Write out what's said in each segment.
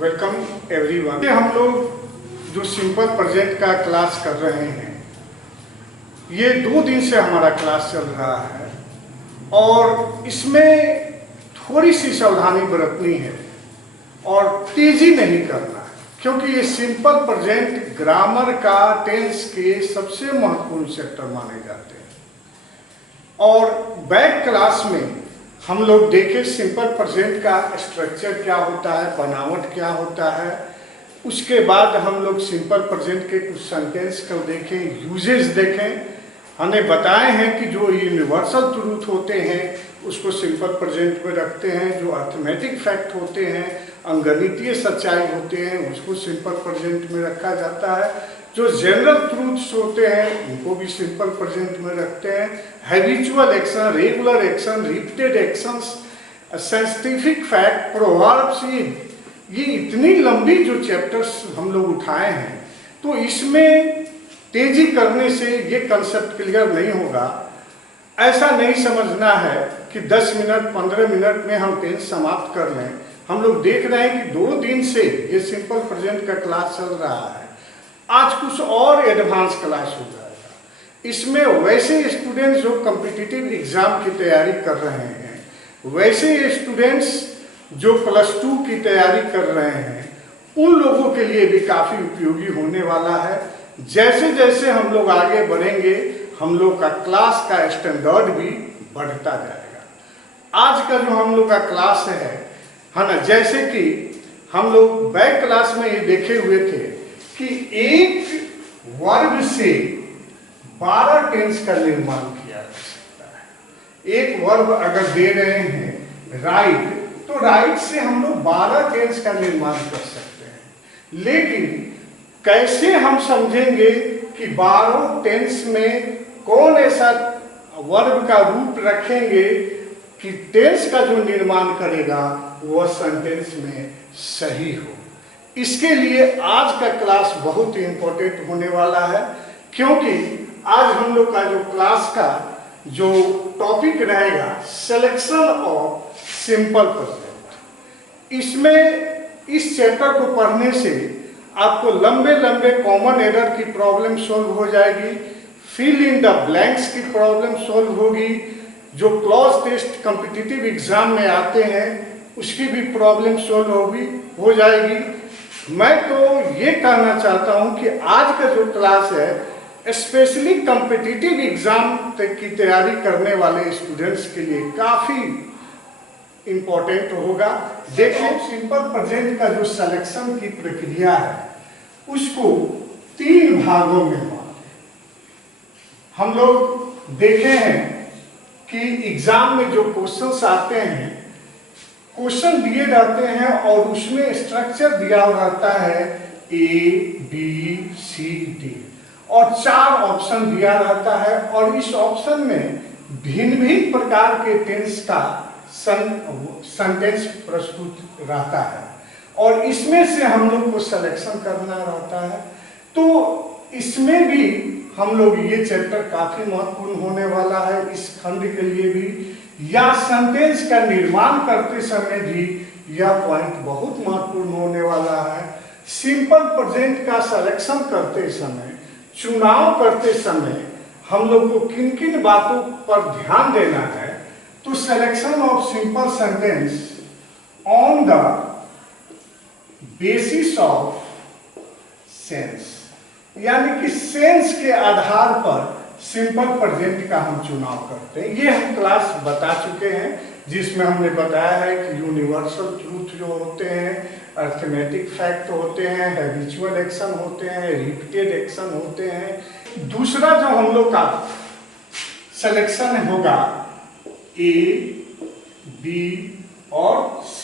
Welcome everyone. हम लोग जो सिंपल प्रेजेंट का क्लास कर रहे हैं, ये 2 दिन से हमारा क्लास चल रहा है और इसमें थोड़ी सी सावधानी बरतनी है और तेजी नहीं करना है, क्योंकि ये सिंपल प्रेजेंट ग्रामर का टेंस के सबसे महत्वपूर्ण सेक्टर माने जाते हैं। और बैक क्लास में हम लोग देखें सिंपल प्रेजेंट का स्ट्रक्चर क्या होता है, बनावट क्या होता है। उसके बाद हम लोग सिंपल प्रेजेंट के कुछ सेंटेंस को देखें, यूजेस देखें। हमने बताए हैं कि जो यूनिवर्सल ट्रूथ होते हैं उसको सिंपल प्रेजेंट में रखते हैं, जो अर्थमेटिक फैक्ट होते हैं, अंगणितीय सच्चाई होते हैं, उसको सिंपल प्रेजेंट में रखा जाता है। जो जनरल ट्रूथ्स होते हैं उनको भी सिंपल प्रेजेंट में रखते हैं। Habitual action, regular action, repeated actions, scientific fact, proverbs, ये इतनी लंबी जो चैप्टर्स हम लोग उठाए हैं, तो इसमें तेजी करने से ये कंसेप्ट क्लियर नहीं होगा। ऐसा नहीं समझना है कि 10 मिनट 15 मिनट में हम टेंस समाप्त कर लें। हम लोग देख रहे हैं कि 2 दिन से ये सिंपल प्रेजेंट का क्लास चल रहा है। आज कुछ और एडवांस क्लास हो जाएगा। इसमें वैसे स्टूडेंट्स जो कॉम्पिटिटिव एग्जाम की तैयारी कर रहे हैं, वैसे स्टूडेंट्स जो +2 की तैयारी कर रहे हैं, उन लोगों के लिए भी काफ़ी उपयोगी होने वाला है। जैसे जैसे हम लोग आगे बढ़ेंगे, हम लोग का क्लास का स्टैंडर्ड भी बढ़ता जाएगा। आज का जो हम लोग का क्लास है ना, जैसे कि हम लोग बैक क्लास में ये देखे हुए थे कि एक वर्ब से 12 टेंस का निर्माण किया जा सकता है। एक वर्ब अगर दे रहे हैं राइट, तो राइट से हम लोग 12 टेंस का निर्माण कर सकते हैं। लेकिन कैसे हम समझेंगे कि 12 टेंस में कौन ऐसा वर्ब का रूप रखेंगे कि टेंस का जो निर्माण करेगा वह सेंटेंस में सही हो। इसके लिए आज का क्लास बहुत ही इंपॉर्टेंट होने वाला है, क्योंकि आज हम लोग का जो क्लास का जो टॉपिक रहेगा सिलेक्शन ऑफ सिंपल प्रेजेंट। इसमें इस चैप्टर को पढ़ने से आपको लंबे लंबे कॉमन एरर की प्रॉब्लम सॉल्व हो जाएगी, फिल इन द ब्लैंक्स की प्रॉब्लम सॉल्व होगी, जो क्लॉज टेस्ट कॉम्पिटिटिव एग्जाम में आते हैं उसकी भी प्रॉब्लम सॉल्व हो जाएगी। मैं तो ये कहना चाहता हूं कि आज का जो क्लास है स्पेशली कॉम्पिटिटिव एग्जाम की तैयारी करने वाले स्टूडेंट्स के लिए काफ़ी इम्पोर्टेंट होगा। देखो, सिंपल प्रेजेंट का जो सिलेक्शन की प्रक्रिया है उसको 3 भागों में बांटे। हम लोग देखे हैं कि एग्जाम में जो क्वेश्चंस आते हैं, क्वेश्चन दिए जाते हैं और उसमें स्ट्रक्चर दिया रहता है ABCD और 4 ऑप्शन दिया रहता है, और इस ऑप्शन में भिन्न भिन्न प्रकार के टेंस का सेंटेंस प्रस्तुत रहता है और इसमें से हम लोग को सिलेक्शन करना रहता है। तो इसमें भी हम लोग ये चैप्टर काफी महत्वपूर्ण होने वाला है इस खंड के लिए भी, या सेंटेंस का निर्माण करते समय भी यह पॉइंट बहुत महत्वपूर्ण होने वाला है। सिंपल प्रेजेंट का सिलेक्शन करते समय, चुनाव करते समय हम लोग को किन किन बातों पर ध्यान देना है। तो selection of simple sentence on the basis of sense, यानी कि सेंस के आधार पर सिंपल प्रेजेंट का हम चुनाव करते हैं। ये हम क्लास बता चुके हैं, जिसमें हमने बताया है कि यूनिवर्सल ट्रूथ जो होते हैं, अर्थमेटिक फैक्ट होते हैं, हैबिचुअल एक्शन होते हैं, रिपीटेड एक्शन होते हैं। दूसरा जो हम लोग का सिलेक्शन होगा A, B और C।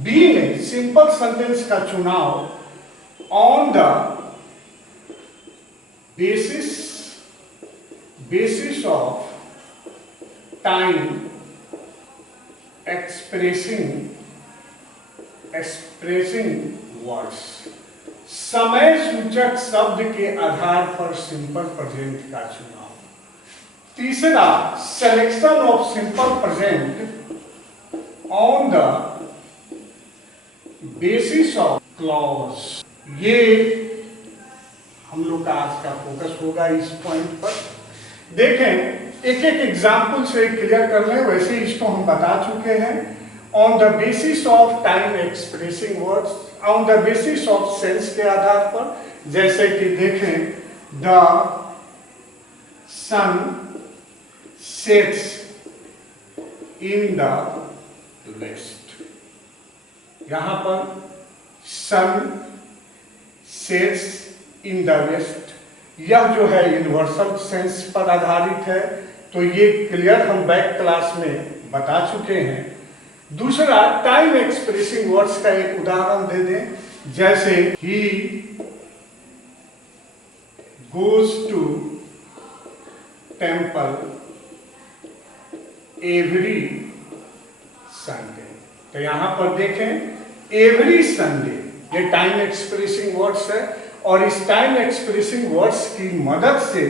B में सिंपल सेंटेंस का चुनाव on the basis of time expressing words, समय सूचक शब्द के आधार पर सिंपल प्रेजेंट का चुनाव। तीसरा, selection of simple present on the basis of clause. ये हम लोग का आज का फोकस होगा इस पॉइंट पर। देखें, एक एक एग्जाम्पल से क्लियर कर लें, वैसे इसको हम बता चुके हैं। On the basis of time expressing words, on the basis of sense के आधार पर, जैसे कि देखें, the sun sets in the west. यहां पर sun sets in the west, यह जो है यूनिवर्सल सेंस पर आधारित है, तो ये क्लियर हम बैक क्लास में बता चुके हैं। दूसरा, टाइम एक्सप्रेसिंग वर्ड्स का एक उदाहरण दे दें, जैसे he goes to temple every Sunday. तो यहां पर देखें, एवरी संडे, ये टाइम एक्सप्रेसिंग वर्ड्स है, और इस टाइम एक्सप्रेसिंग वर्ड्स की मदद से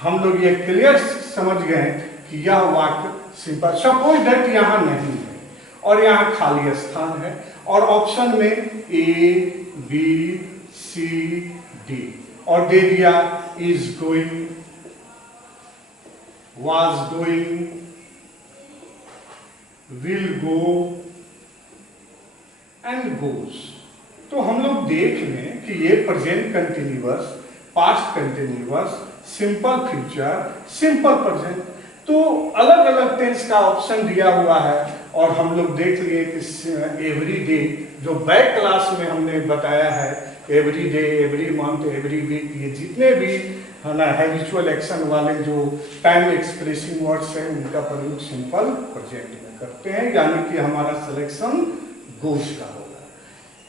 हम लोग ये क्लियर समझ गए कि यह वाक्य सिंपल। सपोज दैट यहाँ नहीं है और यहाँ खाली स्थान है, और ऑप्शन में ए बी सी डी, और दे दिया is going, was going, will go and goes. तो हम लोग देख लें कि ये present continuous, past continuous, simple future, simple present, तो अलग अलग टेंस का ऑप्शन दिया हुआ है। और हम लोग देख लिए कि एवरी डे, जो बैक क्लास में हमने बताया है, every day, every month, every week, ये जितने भी है ना हैबिचुअल एक्शन वाले जो टाइम एक्सप्रेसिंग वर्ड्स हैं, उनका प्रयोग सिंपल प्रेजेंट में करते हैं, यानी कि हमारा सिलेक्शन गोज का होगा।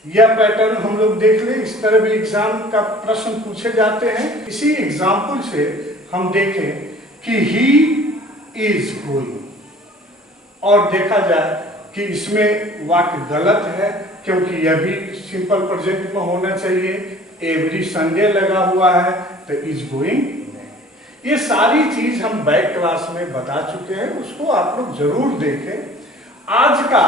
यह पैटर्न हम लोग देख लें, इस तरह भी एग्जाम का प्रश्न पूछे जाते हैं। इसी एग्जाम्पल से हम देखें कि ही इज गोइंग, और देखा जाए कि इसमें वाक्य गलत है, क्योंकि यह भी सिंपल प्रेजेंट में होना चाहिए। एवरी संडे लगा हुआ है, तो इज गोइंग नहीं। ये सारी चीज हम बैक क्लास में बता चुके हैं, उसको आप लोग जरूर देखें। आज का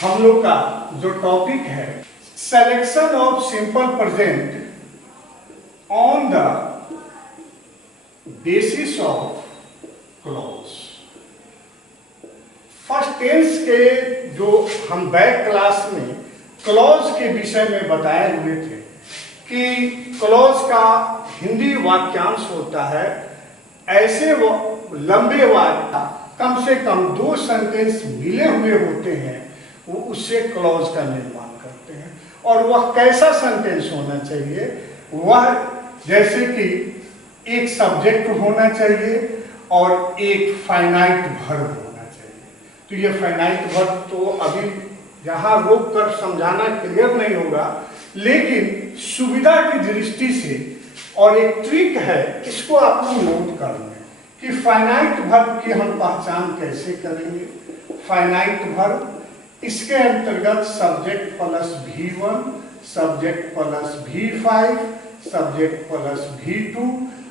हम लोग का जो टॉपिक है, selection of simple present on the basis of clause। First tense के जो हम बैक क्लास में क्लॉज के विषय में बताए हुए थे कि क्लॉज का हिंदी वाक्यांश होता है ऐसे वो लंबे वाक्य, कम से कम 2 सेंटेंस मिले हुए होते हैं, वो उससे क्लॉज का निर्माण करते हैं। और वह कैसा सेंटेंस होना चाहिए, वह जैसे कि एक सब्जेक्ट होना चाहिए और एक फाइनाइट वर्ब होना चाहिए। तो ये फाइनाइट वर्ब तो अभी यहाँ रोक कर समझाना क्लियर नहीं होगा, लेकिन सुविधा की दृष्टि से और एक ट्रिक है, इसको आप लोग नोट कर लें कि फाइनाइट वर्ब की हम पहचान कैसे करेंगे। फाइनाइट वर्ब, इसके अंतर्गत subject plus V1, subject plus V5, subject plus V2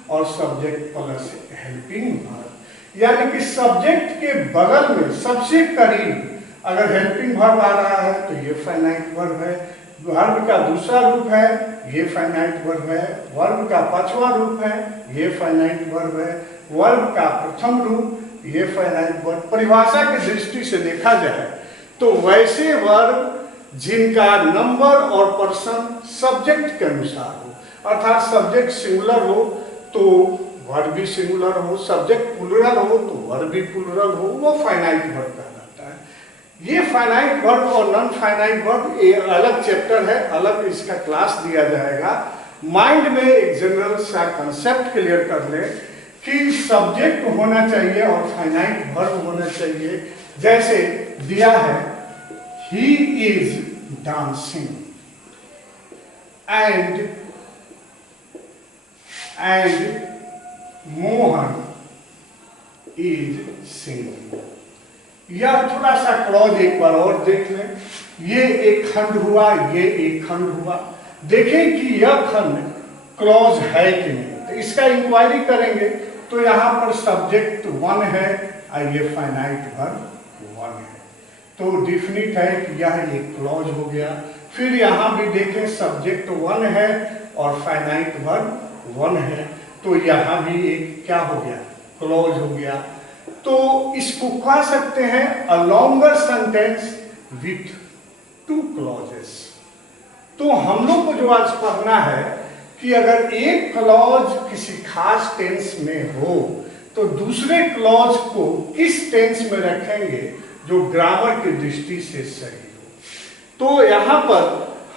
और सब्जेक्ट प्लस हेल्पिंग वर्ब। यानी कि सब्जेक्ट के बगल में सबसे करीब अगर हेल्पिंग वर्ब आ रहा है तो ये फाइनाइट वर्ब है। वर्ब का दूसरा रूप है, ये फाइनाइट वर्ब है। वर्ब का पांचवा रूप है, ये फाइनाइट वर्ब है। वर्ब का प्रथम रूप, ये फाइनाइट वर्ब। परिभाषा की दृष्टि से देखा जाए तो वैसे वर्ब जिनका नंबर और पर्सन सब्जेक्ट के अनुसार हो, अर्थात सब्जेक्ट सिंगुलर हो तो वर्ब भी सिंगुलर हो, सब्जेक्ट प्लुरल हो तो वर्ब भी प्लुरल हो, वो फाइनाइट वर्ब कहलाता है। ये फाइनाइट वर्ब और नॉन फाइनाइट वर्ब ये अलग चैप्टर है, अलग इसका क्लास दिया जाएगा। माइंड में एक जनरल सा कंसेप्ट क्लियर कर ले कि सब्जेक्ट होना चाहिए और फाइनाइट वर्ब होना चाहिए। जैसे दिया है, he is dancing and Mohan is singing. यह थोड़ा सा क्लॉज एक बार और देख लें। ये एक खंड हुआ, ये एक खंड हुआ। देखें कि यह खंड क्लॉज है कि नहीं, तो इसका इंक्वायरी करेंगे। तो यहाँ पर सब्जेक्ट 1 है और ये फाइनाइट वर्ब 1 है, तो डिफिनिट है कि यह एक क्लॉज हो गया। फिर यहाँ भी देखें सब्जेक्ट 1 है और फाइनाइट वर्ब 1 है, तो यहाँ भी एक क्या हो गया, क्लॉज हो गया। तो इसको कह सकते हैं a longer sentence with 2 clauses. तो हम लोग को जो आज पढ़ना है कि अगर एक क्लॉज किसी खास टेंस में हो तो दूसरे क्लॉज को किस टेंस में रखेंगे जो ग्रामर की दृष्टि से सही हो। तो यहाँ पर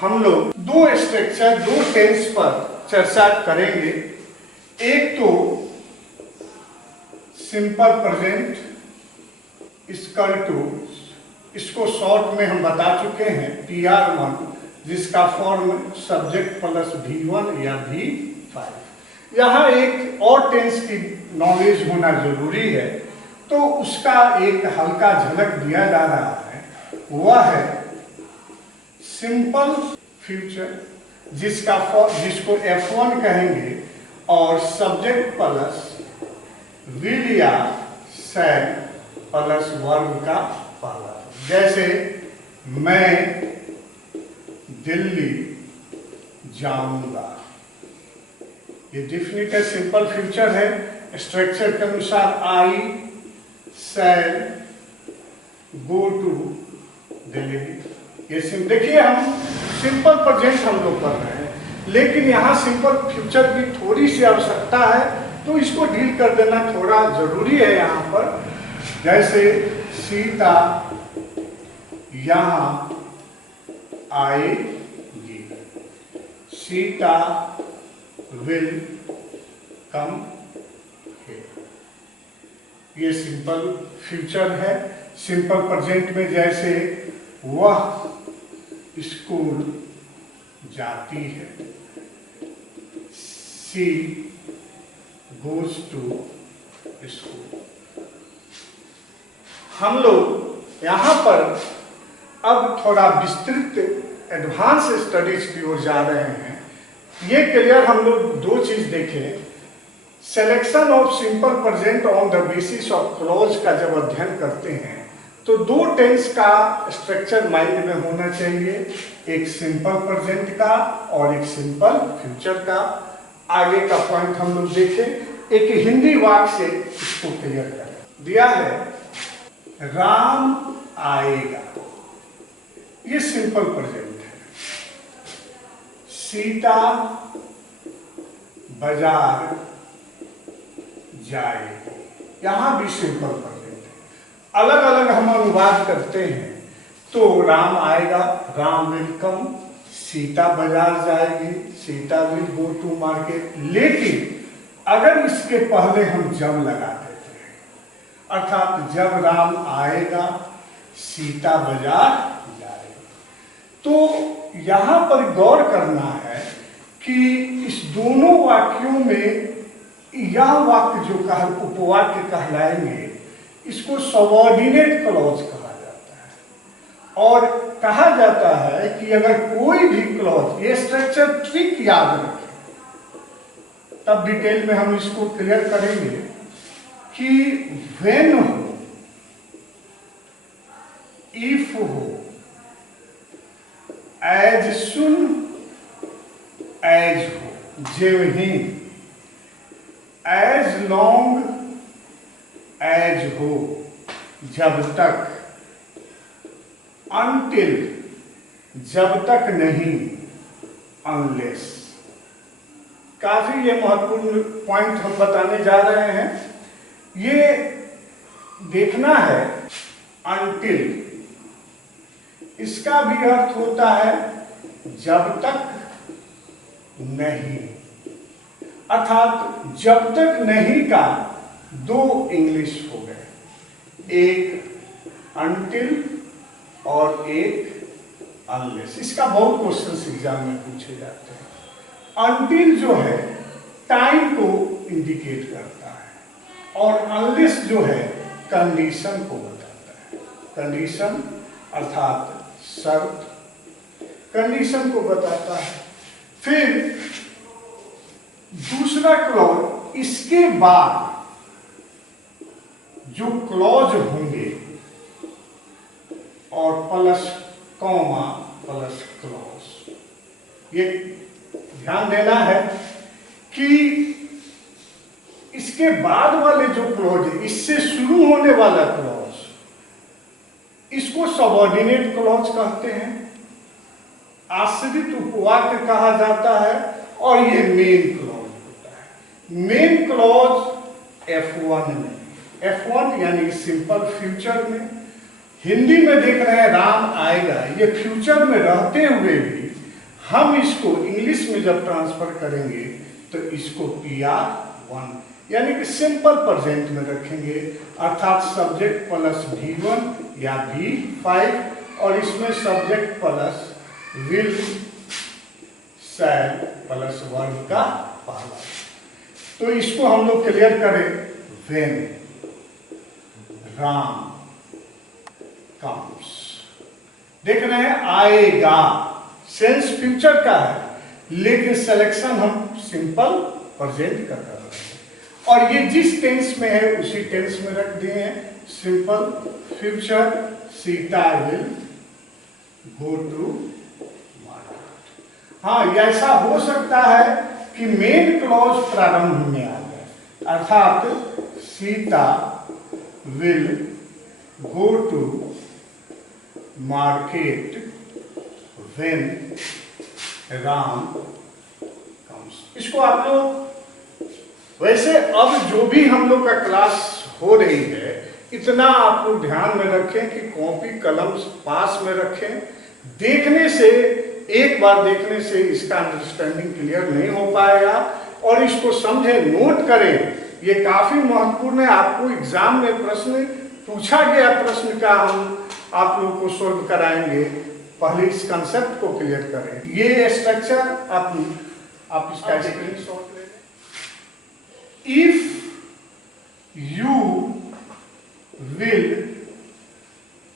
हम लोग 2 स्ट्रक्चर 2 टेंस पर चर्चा करेंगे। एक तो सिंपल प्रेजेंट इक्वल टू, इसको शॉर्ट में हम बता चुके हैं PR1, जिसका फॉर्म सब्जेक्ट प्लस V1 या V5। यहाँ एक और टेंस की नॉलेज होना जरूरी है, तो उसका एक हल्का झलक दिया जा रहा है, वह है सिंपल फ्यूचर, जिसको F1 कहेंगे, और सब्जेक्ट प्लस विल या शैल प्लस वर्ब का पहला। जैसे मैं दिल्ली जाऊंगा, ये डेफिनेट सिंपल फ्यूचर है। स्ट्रक्चर के अनुसार आई शैल गो टू दिल्ली, ये देखिए हम सिंपल प्रेजेंट हम लोग कर रहे हैं, लेकिन यहाँ सिंपल फ्यूचर की थोड़ी सी आवश्यकता है, तो इसको डील कर देना थोड़ा जरूरी है यहाँ पर। जैसे सीता यहाँ आएगी, सीता विल कम हियर, ये सिंपल फ्यूचर है। सिंपल प्रेजेंट में जैसे वह स्कूल जाती है, शी गोज टू स्कूल। हम लोग यहाँ पर अब थोड़ा विस्तृत एडवांस स्टडीज की ओर जा रहे हैं। ये क्लियर हम लोग 2 चीज देखें। Selection of simple present on the basis of clause का जब अध्ययन करते हैं तो 2 टेंस का स्ट्रक्चर माइंड में होना चाहिए, एक सिंपल प्रेजेंट का और एक सिंपल फ्यूचर का। आगे का पॉइंट हम लोग देखें, एक हिंदी वाक्य से इसको क्लियर करें। दिया है राम आएगा, ये सिंपल प्रेजेंट है। सीता बाजार जाएगी, यहां भी सिंपल प्रेजेंट है। अलग अलग हम अनुवाद करते हैं तो राम आएगा, राम विल कम, सीता बाजार जाएगी, Sita will go to market. लेकिन अगर इसके पहले हम जब लगा देते हैं, अर्थात जब राम आएगा सीता बाजार जाएगी, तो यहां पर गौर करना है कि इस दोनों वाक्यों में यह वाक्य जो उपवाक्य कहलाएंगे, इसको सबऑर्डिनेट क्लॉज कहा जाता है। और कहा जाता है कि अगर कोई भी क्लॉज, ये स्ट्रक्चर ट्रिक याद रखें, तब डिटेल में हम इसको क्लियर करेंगे कि व्हेन हो, इफ हो, एज सुन एज हो, जेवही, एज लॉन्ग एज हो, जब तक, अनटिल, जब तक नहीं, अनलेस। काफी ये महत्वपूर्ण पॉइंट हम बताने जा रहे हैं। ये देखना है अनटिल, इसका भी अर्थ होता है जब तक नहीं, अर्थात जब तक नहीं का 2 इंग्लिश हो गए, एक अनटिल और एक अनलेस। इसका बहुत क्वेश्चन एग्जाम में पूछे जाते हैं। अनटिल जो है टाइम को इंडिकेट करता है और अनलेस जो है कंडीशन को बताता है। कंडीशन अर्थात शर्त, कंडीशन को बताता है। फिर दूसरा क्लॉज, इसके बाद जो क्लॉज होंगे और प्लस कॉमा प्लस क्लॉज, होने वाला क्लॉज, इसको सबऑर्डिनेट क्लॉज कहते हैं, आश्रित उपवाक्य कहा जाता है, और ये मेन क्लॉज होता है। मेन क्लॉज F1 में, F1 यानी सिंपल फ्यूचर में, हिंदी में देख रहे हैं राम आएगा, ये फ्यूचर में रहते हुए भी हम इसको इंग्लिश में जब ट्रांसफर करेंगे तो इसको PR1 यानी कि सिंपल प्रेजेंट में रखेंगे, अर्थात सब्जेक्ट प्लस V1 या V5, और इसमें subject plus will shell plus verb का पहला। तो इसको हम लोग क्लियर करें, व्हेन राम कम्स, देख रहे हैं आएगा, सेंस फ्यूचर का है, लेकिन सिलेक्शन हम सिंपल प्रेजेंट का कर रहे हैं, और ये जिस टेंस में है उसी टेंस में रख दिए हैं, simple future, Sita will go to market. हाँ, ऐसा हो सकता है कि मेन क्लॉज प्रारंभ में आ गए, अर्थात Sita will go to market when Ram comes. इसको आप लोग, वैसे अब जो भी हम लोग का क्लास हो रही है, इतना आप लोग ध्यान में रखें कि कॉपी कलम पास में रखें। देखने से, एक बार देखने से इसका अंडरस्टैंडिंग क्लियर नहीं हो पाएगा, और इसको समझें, नोट करें, ये काफी महत्वपूर्ण है। आपको एग्जाम में प्रश्न पूछा गया, प्रश्न का हम आप लोगों को सोल्व कराएंगे। पहले इस कंसेप्ट को क्लियर करें। ये स्ट्रक्चर आप इसका स्क्रीनशॉट ले लें। If you will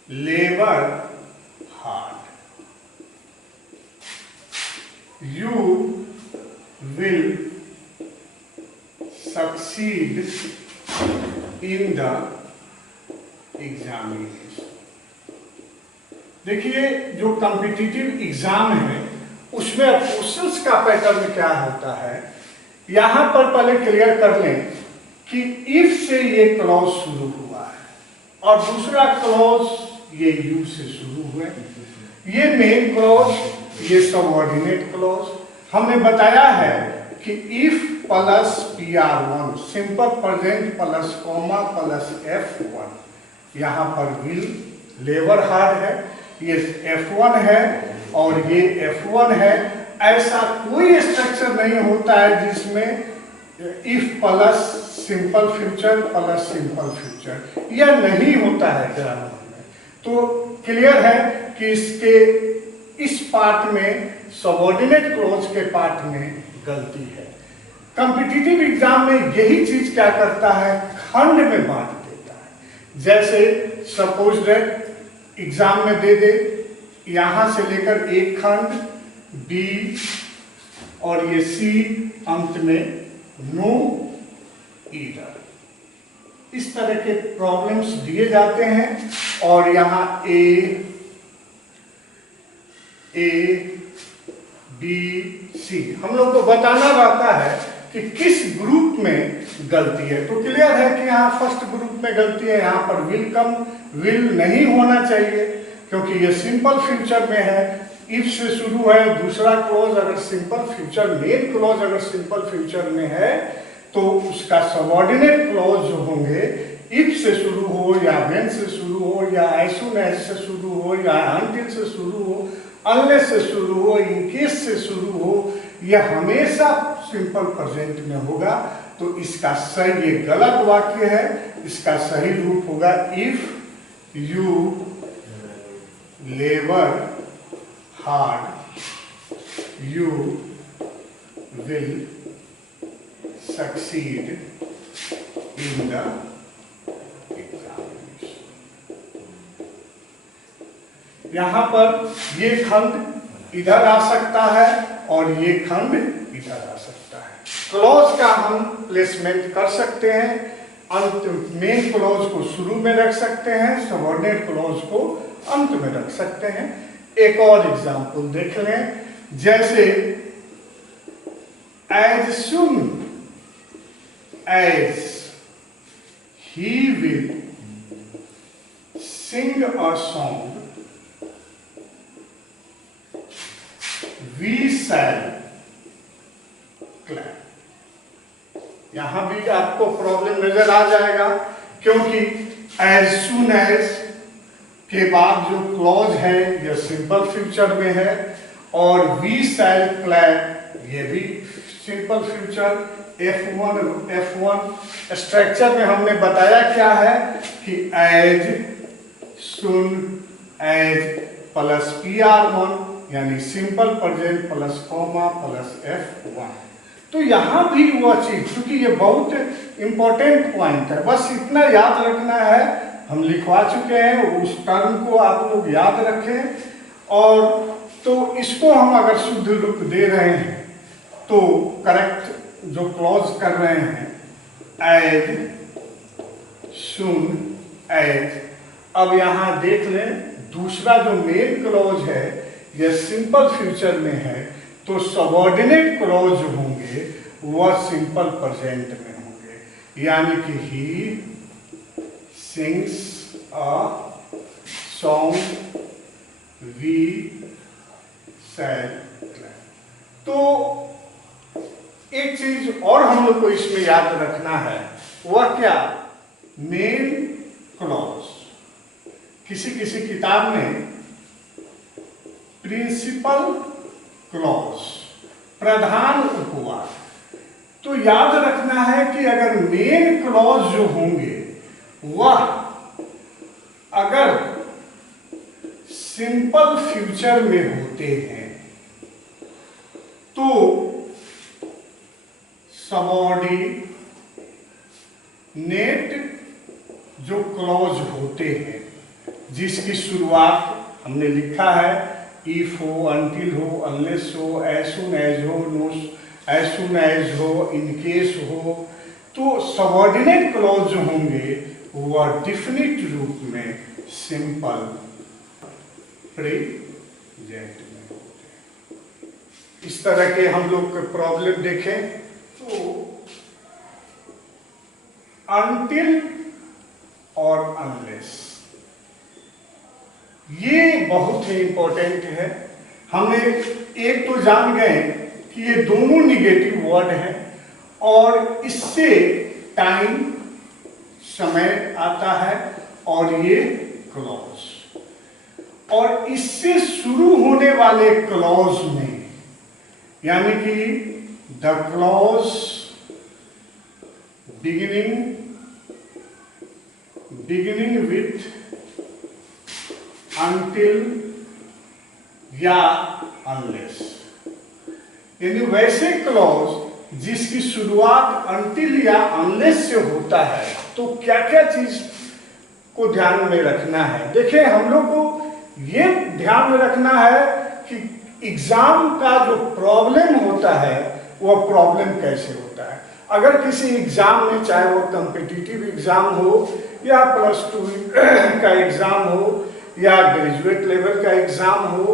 labour hard, you will succeed in the examination। देखिए, जो कॉम्पिटिटिव एग्जाम है उसमें क्वेश्चंस का पैटर्न क्या होता है, यहां पर पहले क्लियर कर लें कि इफ से ये क्लॉज शुरू हुआ है, और दूसरा क्लॉज ये यू से शुरू हुए, ये मेन क्लॉज, ये सबऑर्डिनेट क्लॉज। हमने बताया है कि if plus PR1 simple present plus comma plus F1, यहाँ पर विल लेबर हार्ड है, ये F1 है और ये F1 है। ऐसा कोई स्ट्रक्चर नहीं होता है जिसमें if plus simple future plus simple future, यह नहीं होता है ग्रामर में। तो क्लियर है कि इसके इस पार्ट में, सबऑर्डिनेट क्लॉज के पार्ट में गलती है। कॉम्पिटिटिव एग्जाम में यही चीज क्या करता है, खंड में बांट देता है। जैसे सपोज दैट एग्जाम में दे दे, यहां से लेकर एक खंड B और ये C, अंत में नो ईदर, इस तरह के प्रॉब्लम्स दिए जाते हैं। और यहाँ A, B, C हम लोग को बताना रहता है कि किस ग्रुप में गलती है। तो क्लियर है कि यहाँ फर्स्ट ग्रुप में गलती है, यहाँ पर विल नहीं होना चाहिए, क्योंकि ये सिंपल फ्यूचर में है, इफ से शुरू है। दूसरा क्लॉज अगर सिंपल फ्यूचर, मेन क्लॉज अगर सिंपल फ्यूचर में है, तो उसका सबऑर्डिनेट क्लॉज जो होंगे, इफ से शुरू हो या व्हेन से शुरू हो या एज सून एज से शुरू हो या अनटिल से शुरू हो, अनलेस से शुरू हो, इनकेस से शुरू हो, यह हमेशा सिंपल प्रेजेंट में होगा। तो इसका सही, ये गलत वाक्य है, इसका सही रूप होगा if you labour hard you will succeed in the examination. यहां पर ये खंड इधर आ सकता है और ये खंड इधर आ सकता है। क्लॉज का हम प्लेसमेंट कर सकते हैं, अंत मेन क्लॉज को शुरू में रख सकते हैं, सबऑर्डिनेट क्लॉज को अंत में रख सकते हैं। एक और एग्जांपल देख लें, जैसे as soon as he will sing a song, we shall clap. यहां भी आपको प्रॉब्लम नजर आ जाएगा, क्योंकि as soon as के बाद जो क्लॉज है यह सिंपल फ्यूचर में है, और वी शैल क्लैप ये भी सिंपल फ्यूचर। F1 स्ट्रक्चर में हमने बताया क्या है कि as soon as plus PR1 यानी simple present plus comma plus F1। तो यहां भी वह चीज, क्योंकि ये बहुत इंपॉर्टेंट पॉइंट है, बस इतना याद रखना है, हम लिखवा चुके हैं, उस टर्म को आप लोग याद रखें। और तो इसको हम अगर शुद्ध रूप दे रहे हैं तो करेक्ट जो क्लॉज कर रहे हैं, एज सुन एज। अब यहां देख लें, दूसरा जो मेन क्लॉज है यह सिंपल फ्यूचर में है, तो सबऑर्डिनेट क्लॉज जो होंगे वह सिंपल प्रेजेंट में होंगे, यानी कि he sings a song we shall clap. तो एक चीज और हम लोग को इसमें याद रखना है, वह क्या, मेन क्लॉज। किसी किसी किताब में प्रिंसिपल क्लॉज, प्रधान उपवाद। तो याद रखना है कि अगर मेन क्लॉज जो होंगे वह अगर सिंपल फ्यूचर में होते हैं तो सबऑर्डिनेट जो क्लॉज होते हैं, जिसकी शुरुआत हमने लिखा है इफ हो, अनटिल हो, अनलेस हो, एज सून एज हो, नो एज सून एज हो, इन केस हो, तो सबऑर्डिनेट क्लॉज जो होंगे वह डिफिनिट रूप में सिंपल प्रेजेंट में होते हैं। इस तरह के हम लोग के प्रॉब्लम देखें तो अनटिल और अनलेस ये बहुत ही इंपॉर्टेंट है। हमने एक तो जान गए कि ये दोनों निगेटिव वर्ड हैं और इससे टाइम समय आता है, और ये क्लॉज, और इससे शुरू होने वाले क्लॉज में, यानी कि the clause beginning with until या अनलेस, यानी वैसे क्लॉज जिसकी शुरुआत अनटिल या अनलेस से होता है, तो क्या क्या चीज को ध्यान में रखना है। देखिए, हम लोग को ये ध्यान में रखना है कि एग्जाम का जो प्रॉब्लम होता है वह प्रॉब्लम कैसे होता है। अगर किसी एग्जाम में, चाहे वो कॉम्पिटिटिव एग्जाम हो या +2 का एग्जाम हो या ग्रेजुएट लेवल का एग्जाम हो,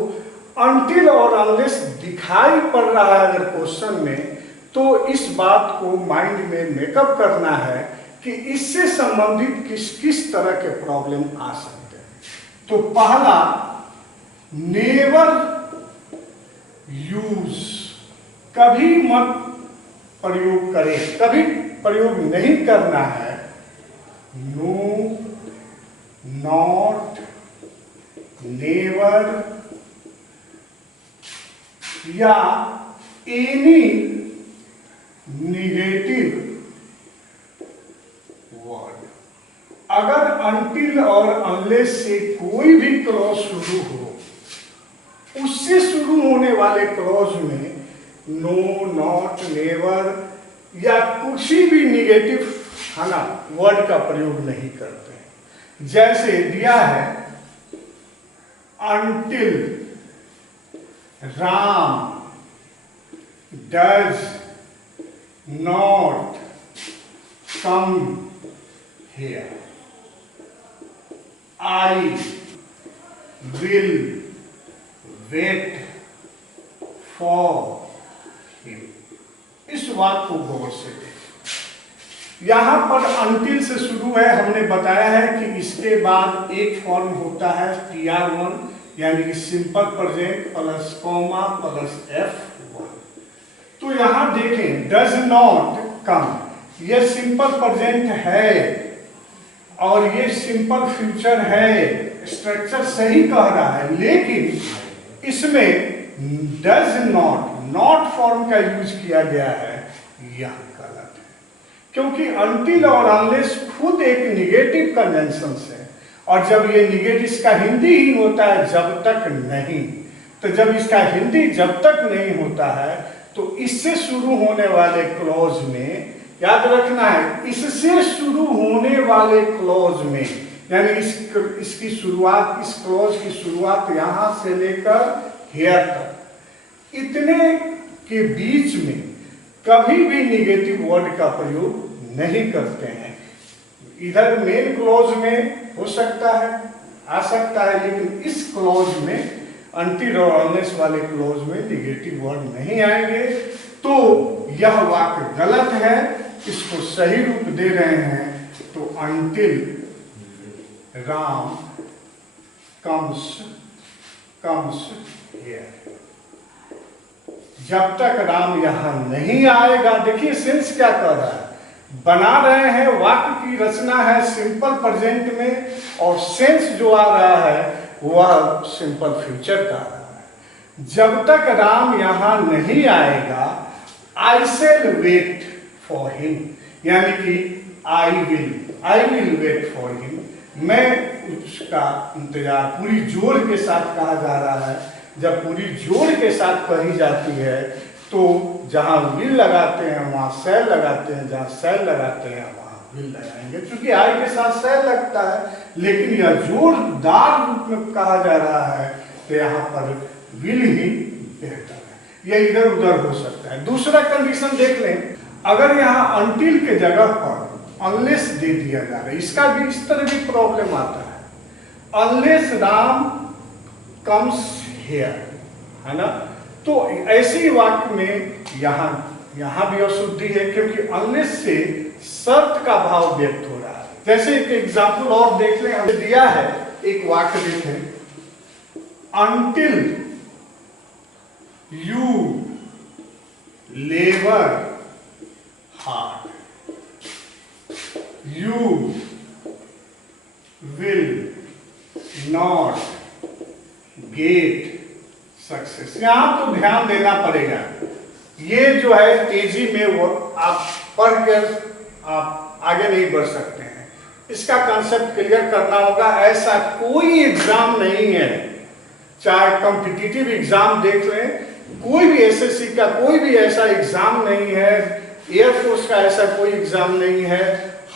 अनटिल और अनलेस दिखाई पड़ रहा है अगर क्वेश्चन में, तो इस बात को माइंड में मेकअप करना है कि इससे संबंधित किस किस तरह के प्रॉब्लम आ सकते हैं। तो पहला, नेवर यूज, कभी मत प्रयोग करें, कभी प्रयोग नहीं करना है, नो, नॉट, नेवर या एनी निगेटिव वर्ड। अगर अनटिल और अनलेस से कोई भी क्लॉज शुरू हो, उससे शुरू होने वाले क्लॉज में नो, नॉट, नेवर या कुछ भी निगेटिव है ना वर्ड का प्रयोग नहीं करते हैं। जैसे दिया है, until Ram does not come here, I will wait for him. इस बात को गौर से देखें। यहाँ पर अनटिल से शुरू है। हमने बताया है कि इसके बाद एक फॉर्म होता है TR1, यानी कि simple present plus comma plus F1। तो यहाँ देखें, डज नॉट कम, ये सिंपल प्रेजेंट है और ये सिंपल फ्यूचर है, स्ट्रक्चर सही कह रहा है, लेकिन इसमें डज नॉट फॉर्म का यूज किया गया है, यह गलत है। क्योंकि अनटिल और अनलेस खुद एक निगेटिव कंजंक्शन है, और जब ये निगेटिव, इसका हिंदी ही होता है जब तक नहीं। तो जब इसका हिंदी जब तक नहीं होता है तो इससे शुरू होने वाले क्लॉज में, याद रखना है, इससे शुरू होने वाले क्लॉज में, यानी इसकी शुरुआत, इस क्लॉज की शुरुआत यहां से लेकर हेयर तक, इतने के बीच में कभी भी निगेटिव वर्ड का प्रयोग नहीं करते हैं। इधर मेन क्लॉज में हो सकता है, आ सकता है, लेकिन इस क्लॉज में, अनटिल और अनलेस वाले क्लॉज में निगेटिव वर्ड नहीं आएंगे। तो यह वाक्य गलत है, इसको सही रूप दे रहे हैं। तो अनटिल राम कम्स हियर, जब तक राम यहां नहीं आएगा। देखिए सेंस क्या कर रहा है, बना रहे हैं, वाक्य की रचना है सिंपल प्रेजेंट में, और सेंस जो आ रहा है वह सिंपल फ्यूचर का आ रहा है। जब तक राम यहां नहीं आएगा, I shall wait for him, यानी कि I will wait for him, मैं उसका इंतजार, पूरी जोर के साथ कहा जा रहा है। जब पूरी जोर के साथ कही जाती है तो जहां विल लगाते हैं वहां शैल लगाते हैं, जहां शैल लगाते हैं वहां विल लगाएंगे, क्योंकि आई के साथ शैल लगता है। लेकिन यह जोरदार रूप में कहा जा रहा है तो यहाँ पर विल ही बेहतर है। यह इधर उधर हो सकता है। दूसरा कंडीशन देख लें, अगर यहाँ अनटिल के जगह पर अनलेस दे दिया जा रहा है, इसका भी इस तरह भी प्रॉब्लम आता है। अनलेस राम कम्स हियर, है ना, तो ऐसी वाक्य में यहाँ भी अशुद्धि है, क्योंकि अनलेस से शर्त का भाव व्यक्त हो रहा है। जैसे एक एग्जाम्पल और देख लें, हमने दिया है एक वाक्य देखें, until you labour hard you will not get success. यहां तो ध्यान देना पड़ेगा, ये जो है तेजी में वो आप पढ़ कर आप आगे नहीं बढ़ सकते हैं, इसका कंसेप्ट क्लियर करना होगा। ऐसा कोई एग्जाम नहीं है, चाहे कॉम्पिटिटिव एग्जाम देख लें, कोई भी एसएससी का कोई भी ऐसा एग्जाम नहीं है, एयरफोर्स का ऐसा कोई एग्जाम नहीं है।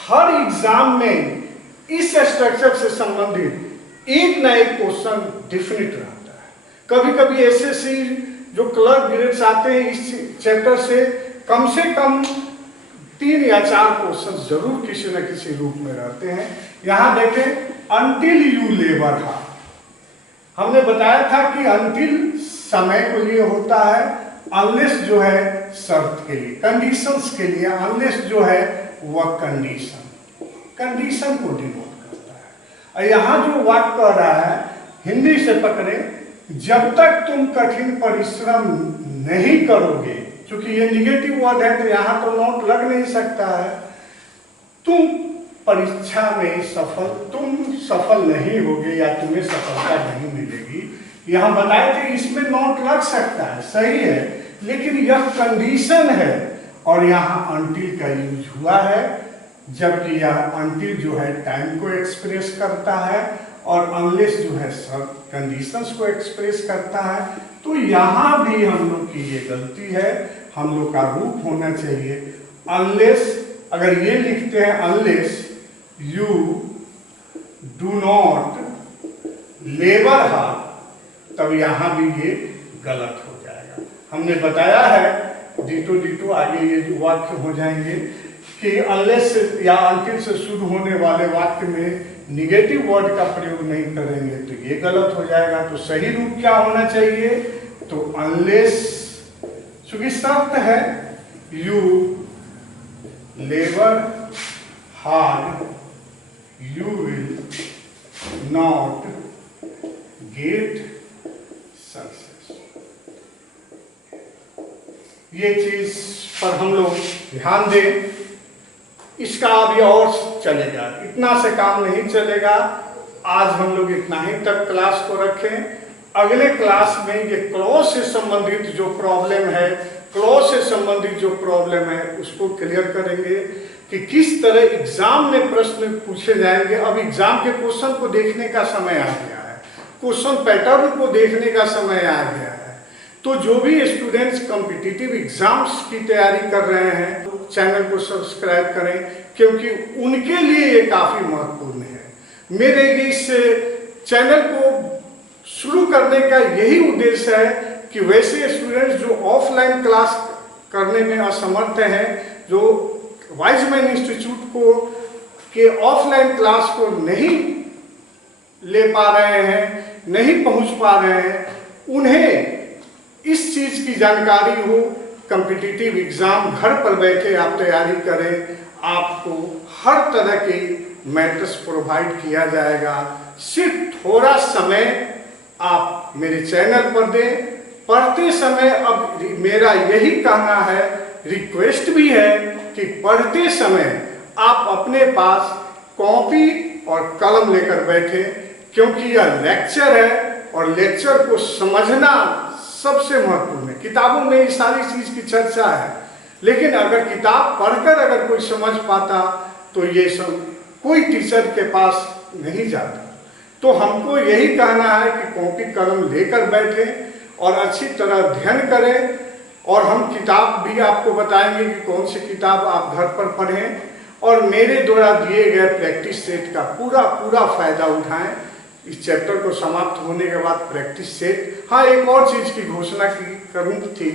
हर एग्जाम में इस स्ट्रक्चर से संबंधित एक ना एक क्वेश्चन डेफिनेट रहता है। कभी कभी एसएससी जो क्लर्क ग्रेड्स आते हैं इस चैप्टर से कम 3 या 4 क्वेश्चन जरूर किसी न किसी रूप में रहते हैं। यहां देखें, अनटिल यू लेबर हार्ड, हमने बताया था कि अनटिल समय के लिए होता है, अनलेस जो है शर्त के लिए, कंडीशंस के लिए। अनलेस जो है वह कंडीशन को डिनोट करता है। और यहाँ जो वाक्य कह रहा है, हिंदी से पकड़े, जब तक तुम कठिन परिश्रम नहीं करोगे, क्योंकि ये निगेटिव वर्ड है तो यहाँ तो नोट लग नहीं सकता है, तुम परीक्षा में तुम सफल नहीं होगे या तुम्हें सफलता नहीं मिलेगी। यहाँ बताए थे इसमें नोट लग सकता है, सही है, लेकिन यह कंडीशन है और यहाँ अनटिल का यूज हुआ है, जबकि यह अनटिल जो है टाइम को एक्सप्रेस करता है और अनलेस जो है सब कंडीशंस को एक्सप्रेस करता है। तो यहाँ भी हम लोग की ये गलती है, हम लोग का रूप होना चाहिए अनलेस। अगर ये लिखते हैं unless you do not labour hard, तब यहाँ भी ये गलत हो जाएगा। हमने बताया है डिटो आगे ये जो वाक्य हो जाएंगे कि अनलेस या अनटिल से शुरू होने वाले वाक्य में निगेटिव वर्ड का प्रयोग नहीं करेंगे तो ये गलत हो जाएगा। तो सही रूप क्या होना चाहिए, तो अनलेस, चूंकि शर्त है you labour hard, you will not get success. ये चीज पर हम लोग ध्यान दें। इसका अभी और चलेगा, इतना से काम नहीं चलेगा। आज हम लोग इतना ही तक क्लास को रखें। अगले क्लास में ये क्लॉज से संबंधित जो प्रॉब्लम है, उसको क्लियर करेंगे कि किस तरह एग्जाम में प्रश्न पूछे जाएंगे। अब एग्जाम के क्वेश्चन को देखने का समय आ गया है, क्वेश्चन पैटर्न को देखने का समय आ गया है। तो जो भी स्टूडेंट्स कॉम्पिटिटिव एग्जाम्स की तैयारी कर रहे हैं तो चैनल को सब्सक्राइब करें, क्योंकि उनके लिए ये काफ़ी महत्वपूर्ण है। मेरे इस चैनल को शुरू करने का यही उद्देश्य है कि वैसे स्टूडेंट्स जो ऑफलाइन क्लास करने में असमर्थ हैं, जो वाइजमैन इंस्टीट्यूट को के ऑफलाइन क्लास को नहीं ले पा रहे हैं, नहीं पहुंच पा रहे हैं, उन्हें इस चीज़ की जानकारी हो। कॉम्पिटिटिव एग्ज़ाम घर पर बैठे आप तैयारी करें, आपको हर तरह के मैटर्स प्रोवाइड किया जाएगा। सिर्फ थोड़ा समय आप मेरे चैनल पर दें। पढ़ते समय अब मेरा यही कहना है, रिक्वेस्ट भी है कि पढ़ते समय आप अपने पास कॉपी और कलम लेकर बैठें, क्योंकि यह लेक्चर है और लेक्चर को समझना सबसे महत्वपूर्ण है। किताबों में ये सारी चीज़ की चर्चा है, लेकिन अगर किताब पढ़कर अगर कोई समझ पाता तो ये सब कोई टीचर के पास नहीं जाता। तो हमको यही कहना है कि कॉपी कलम लेकर बैठें और अच्छी तरह अध्ययन करें। और हम किताब भी आपको बताएंगे कि कौन सी किताब आप घर पर पढ़ें, और मेरे द्वारा दिए गए प्रैक्टिस सेट का पूरा फ़ायदा उठाएं। इस चैप्टर को समाप्त होने के बाद प्रैक्टिस सेट। हाँ, एक और चीज़ की घोषणा करनी थी।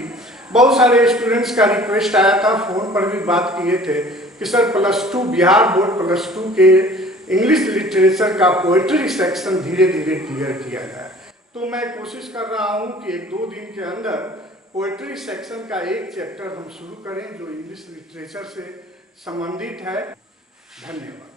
बहुत सारे स्टूडेंट्स का रिक्वेस्ट आया था, फ़ोन पर भी बात किए थे कि सर +2 बिहार बोर्ड +2 के इंग्लिश लिटरेचर का पोएट्री सेक्शन धीरे धीरे क्लियर किया जाए। तो मैं कोशिश कर रहा हूँ कि 1-2 दिन के अंदर पोएट्री सेक्शन का एक चैप्टर हम शुरू करें जो इंग्लिश लिटरेचर से संबंधित है। धन्यवाद।